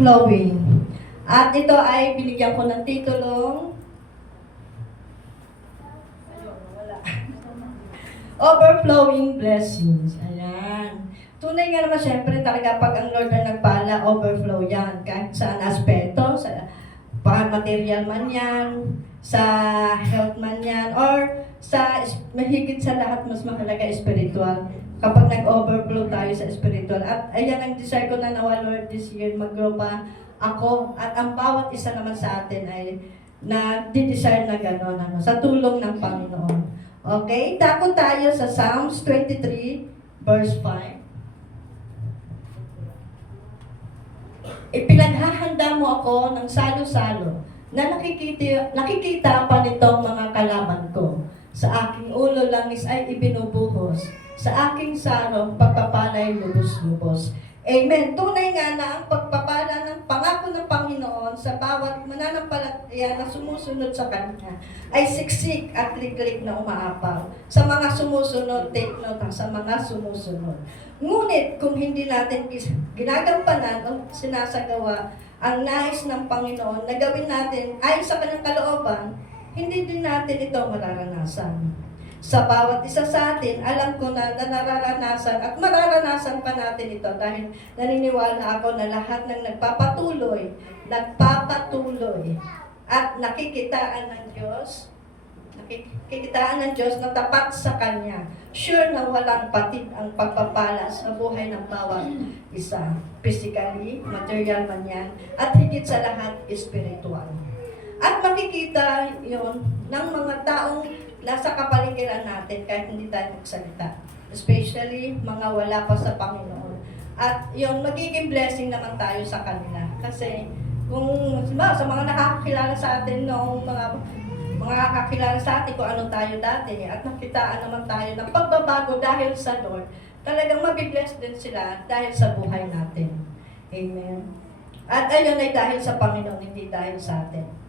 Flowing. At ito ay binigyan ko ng titulong Overflowing Blessings. Ayan. Tunay nga naman syempre talaga pag ang Lord na nagpala, overflow yan. Kahit saan aspeto, sa material man yan, sa health man yan, or sa mahigit sa lahat mas mahalaga spiritual. Kapag nag-overflow tayo sa spiritual. At ayan ang desire ko na nawa, Lord, this year, mag-grow pa ako. At ang bawat isa naman sa atin ay na di-desire na gano'n, sa tulong ng Panginoon. Okay, tako tayo sa Psalms 23, verse 5. Ipinaghahanda mo ako ng salo-salo na nakikita pa nitong mga kalaban ko. Sa aking ulo langis ay ibinubuhos. Sa aking sarong pagpapalay lubos-lubos. Amen. Tunay nga na ang pagpapala ng pangako ng Panginoon sa bawat mananampalataya na sumusunod sa Kanya ay siksik at liglig na umaapaw. Sa mga sumusunod, take note sa mga sumusunod. Ngunit kung hindi natin ginagampanan o sinasagawa ang nais ng Panginoon na gawin natin ay sa Kanyang kalooban, hindi din natin ito mararanasan. Sa bawat isa sa atin, alam ko na nararanasan at mararanasan pa natin ito dahil naniniwala ako na lahat ng nagpapatuloy at nakikitaan ng Diyos na tapat sa Kanya. Sure na walang patid ang pagpapala sa buhay ng bawat isa. Physically, material man yan, at higit sa lahat, spiritual. At makikita yon ng mga taong nasa kapaligiran natin kahit hindi tayo magsalita. Especially mga wala pa sa Panginoon. At yung magiging blessing naman tayo sa kanila. Kasi kung sa mga nakakakilala sa atin noong mga kakilala sa atin kung ano tayo dati at nakitaan naman tayo ng pagbabago dahil sa Lord, talagang mabibless din sila dahil sa buhay natin. Amen. At ayun ay dahil sa Panginoon, hindi dahil sa atin.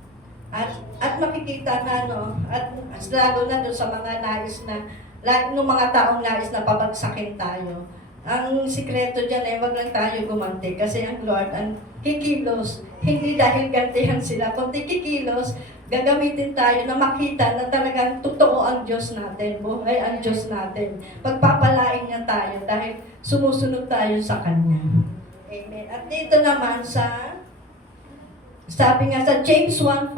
At makikita na, at lalo na doon sa mga nais na, ng mga taong nais na pabagsakin tayo. Ang sikreto dyan ay wag lang tayo gumanti kasi ang Lord ang kikilos, hindi dahil gantihan sila, kundi kikilos, gagamitin tayo na makita na talagang totoo ang Diyos natin, buhay ang Diyos natin. Pagpapalain niya tayo dahil sumusunod tayo sa Kanya. Amen. At dito naman sabi nga sa James 1:5,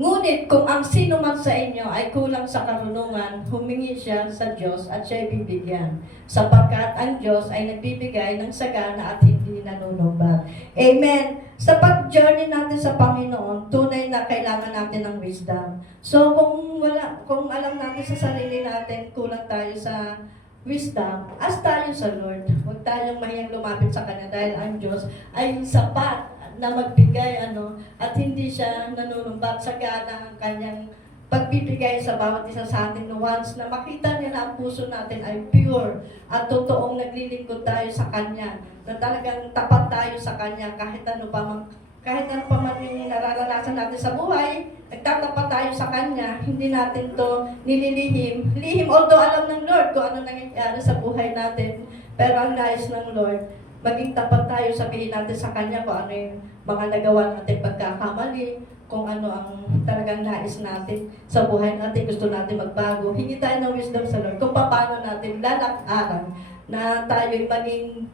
ngunit kung ang sino man sa inyo ay kulang sa karunungan, humingi siya sa Diyos at siya'y bibigyan. Sapagkat ang Diyos ay nagbibigay ng sagana at hindi nanunumbat. Amen. Sa pag-journey natin sa Panginoon, tunay na kailangan natin ng wisdom. So kung alam natin sa sarili natin, kulang tayo sa wisdom, ask tayo sa Lord. Huwag tayong mahiyang lumapit sa Kanya dahil ang Diyos ay sapat na magbigay at hindi siya nanunumbat sa gana ang Kanyang pagbibigay sa bawat isa sa atin once na makita niya na ang puso natin ay pure at totoong naglilingkod tayo sa Kanya, na talagang tapat tayo sa Kanya kahit ano pa man yung nararanasan natin sa buhay, nagtatapat tayo sa Kanya, hindi natin to nililihim. Lihim, although alam ng Lord kung ano nangyayari sa buhay natin, pero ang nais ng Lord, maging tapat tayo, sabihin natin sa Kanya kung ano yung mga nagawa natin pagkakamali, kung ano ang talagang nais natin sa buhay natin, gusto natin magbago. Hingi tayo ng wisdom sa Lord kung paano natin lalakaran na tayo'y maging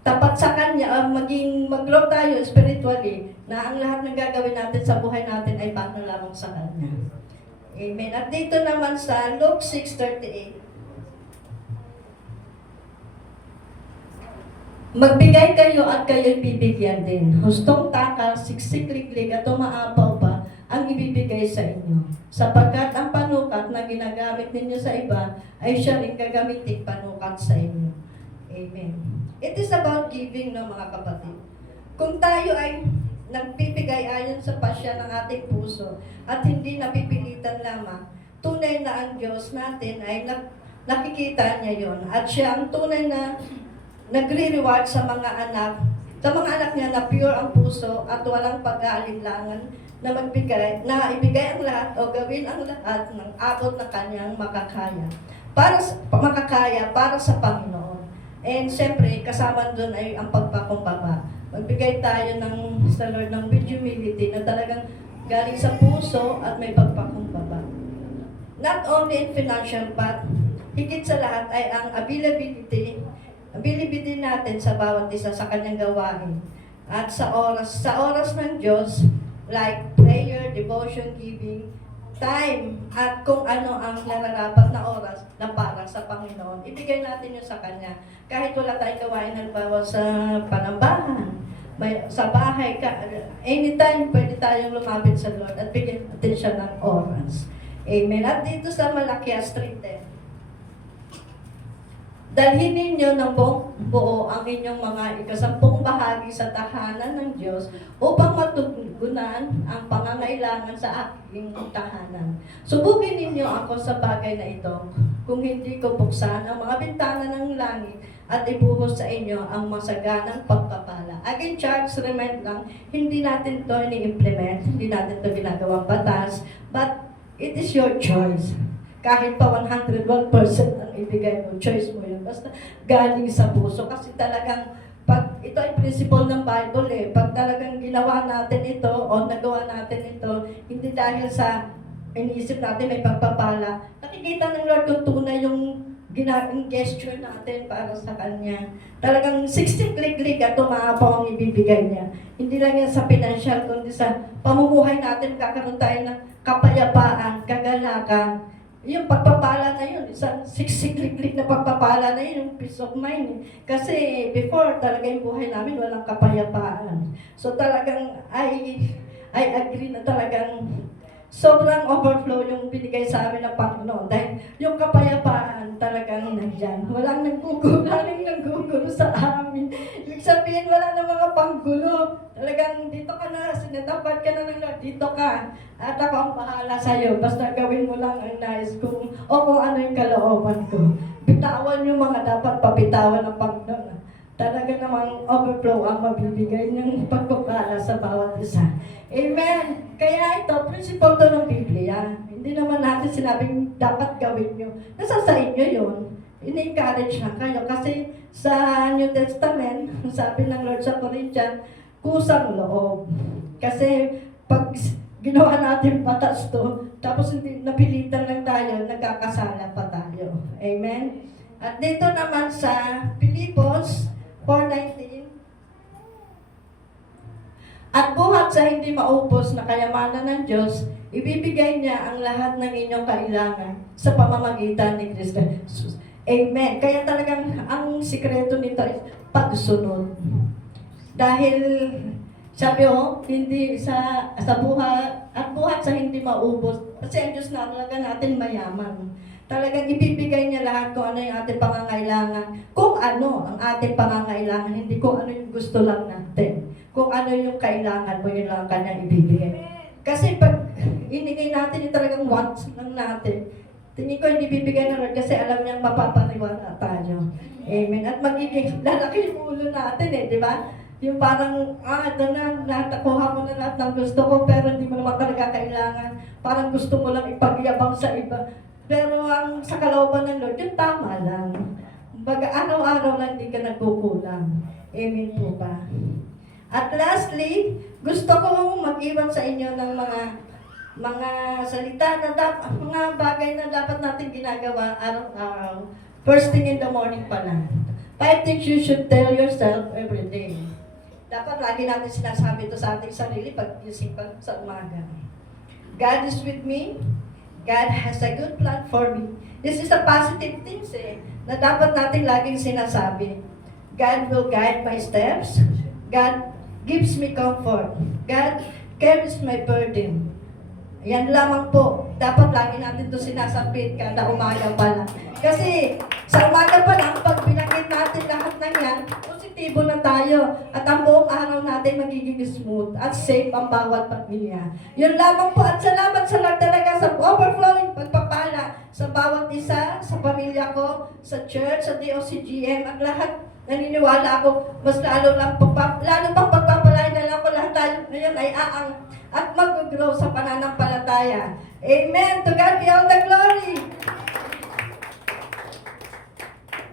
tapat sa Kanya, mag-grow tayo spiritually, na ang lahat ng gagawin natin sa buhay natin ay paano lamang sa Kanya. Amen. At dito naman sa Luke 6:38, magbigay kayo at kayo'y bibigyan din. Hustong takal, siksik-liklik at umaapaw pa ang ibibigay sa inyo. Sapagkat ang panukat na ginagamit ninyo sa iba ay siya rin gagamitin panukat sa inyo. Amen. It is about giving, mga kapatid. Kung tayo ay nagbibigay ayon sa pasya ng ating puso at hindi napipilitan lamang, tunay na ang Diyos natin ay nakikita niya yon at siya ang tunay na nagre-reward sa mga anak niya na pure ang puso at walang pag-aalinlangan na ibigay ang lahat o gawin ang lahat ng abot na kanyang makakaya para sa Panginoon. And siyempre, kasama doon ay ang pagpakumbaba. Magbigay tayo sa Lord ng with humility na talagang galing sa puso at may pagpakumbaba. Not only in financial but higit sa lahat ay ang availability natin sa bawat isa sa kanyang gawain. At sa oras ng Diyos, like prayer, devotion, giving, time, at kung ano ang nararapat na oras na para sa Panginoon. Ibigay natin yun sa Kanya. Kahit wala tayong gawain, halimbawa sa panambahan, sa bahay, anytime pwede tayong lumapit sa Lord at bigyan natin siya ng oras. Amen. At dito sa Malakias 3:10, dalhin ninyo ng buo ang inyong mga ikasampung bahagi sa tahanan ng Diyos upang matugunan ang pangangailangan sa aking tahanan. Subukin ninyo ako sa bagay na ito, kung hindi ko buksan ang mga bintana ng langit at ibuhos sa inyo ang masaganang pagpapala. Again, church, remind lang, hindi natin ito ini-implement, hindi natin ito ginagawang batas, but it is your choice. Kahit pa 101% ang ibigay mo, choice mo yun. Basta galing sa puso. Kasi talagang, ito ay principle ng Bible eh. Pag talagang ginawa natin ito o nagawa natin ito, hindi dahil sa iniisip natin may pagpapala, nakikita ng Lord kung tunay yung gesture natin para sa Kanya. Talagang 60 click at tumapaw ang ibibigay niya. Hindi lang yan sa financial, kundi sa pamumuhay natin, kakaroon tayo ng kapayapaan, kagalakan. Yung pagpapala na yun, isang siksik-lik na pagpapala na yun, yung peace of mind. Kasi before, talaga yung buhay namin, walang kapayapaan. So talagang, I agree na talagang sobrang overflow yung binigay sa amin ng Panginoon. Dahil yung kapayapaan talagang nandyan. Walang naggugulo sa amin. Ibig sabihin, wala na mga panggulo. Talagang dito ka na, sinatapat ka na ng Lord, dito ka. At ako ang bahala sa'yo. Basta gawin mo lang ang nais kung ano yung kalooban ko. Bitawan yung mga dapat pabitawan ng Panginoon. Talaga namang overflow ang mabibigay ng pagpapala sa bawat isa. Amen! Kaya ito, principle to ng Biblia. Hindi naman natin sinabing dapat gawin nyo. Nasa sa inyo yun. In-encourage lang kayo. Kasi sa New Testament, sabi ng Lord sa Corinthians, kusang loob. Kasi pag ginawa natin patas to, tapos hindi napilitan lang tayo, nagkakasala pa tayo. Amen? At dito naman sa Pilipos 4:19, at buhat sa hindi maubos na kayamanan ng Diyos, ibibigay niya ang lahat ng inyong kailangan sa pamamagitan ni Kristo Jesus. Amen. Kaya talagang ang sikreto nito ay pagsunod. Dahil sabi hindi sa buhat sa hindi maubos. Kasi ang Diyos na talaga natin mayaman. Talagang ibibigay niya lahat kung ano yung ating pangangailangan. Kung ano ang ating pangangailangan, hindi kung ano yung gusto lang natin. Kung ano yung kailangan mo, yun lang ang kanyang ibibigay. Kasi pag inigay natin, yung talagang wants lang natin, tingin ko hindi bibigay ng Lord kasi alam niyang mapapaniwala tayo. Amen. At magiging lalaki yung ulo natin di ba? Yung parang, ito na, nakuha mo na lahat ng gusto ko, pero hindi mo naman talaga kailangan. Parang gusto mo lang ipagyabang sa iba. Pero ang sa kalooban ng Lord, yung tama lang. Baga araw-araw lang hindi ka nagkukulang. Amen po ba? At lastly, gusto ko mag-iwan sa inyo ng mga salita na mga bagay na dapat natin ginagawa araw-araw. First thing in the morning pa lang. 5 things you should tell yourself every day. Dapat lagi natin sinasabi ito sa ating sarili pag gising pa sa umaga. God is with me. God has a good plan for me. This is a positive things na dapat natin laging sinasabi. God will guide my steps. God gives me comfort. God carries my burden. Yan lamang po. Dapat lagi natin ito sinasabit kada umaga pa lang. Kasi sa umaga pa lang, pag binanggit natin lahat ng yan, positibo na tayo. At ang buong araw natin magiging smooth at safe ang bawat pamilya. Yun lamang po. At salamat sa Lord talaga sa overflowing pagpapala sa bawat isa, sa pamilya ko, sa church, sa DOCGM, at lahat. Naniniwala ako, mas lalo pang pagpapalain na lang ko lahat tayo ngayon ay aang at mag-grow sa pananampalataya. Amen. To God be all the glory.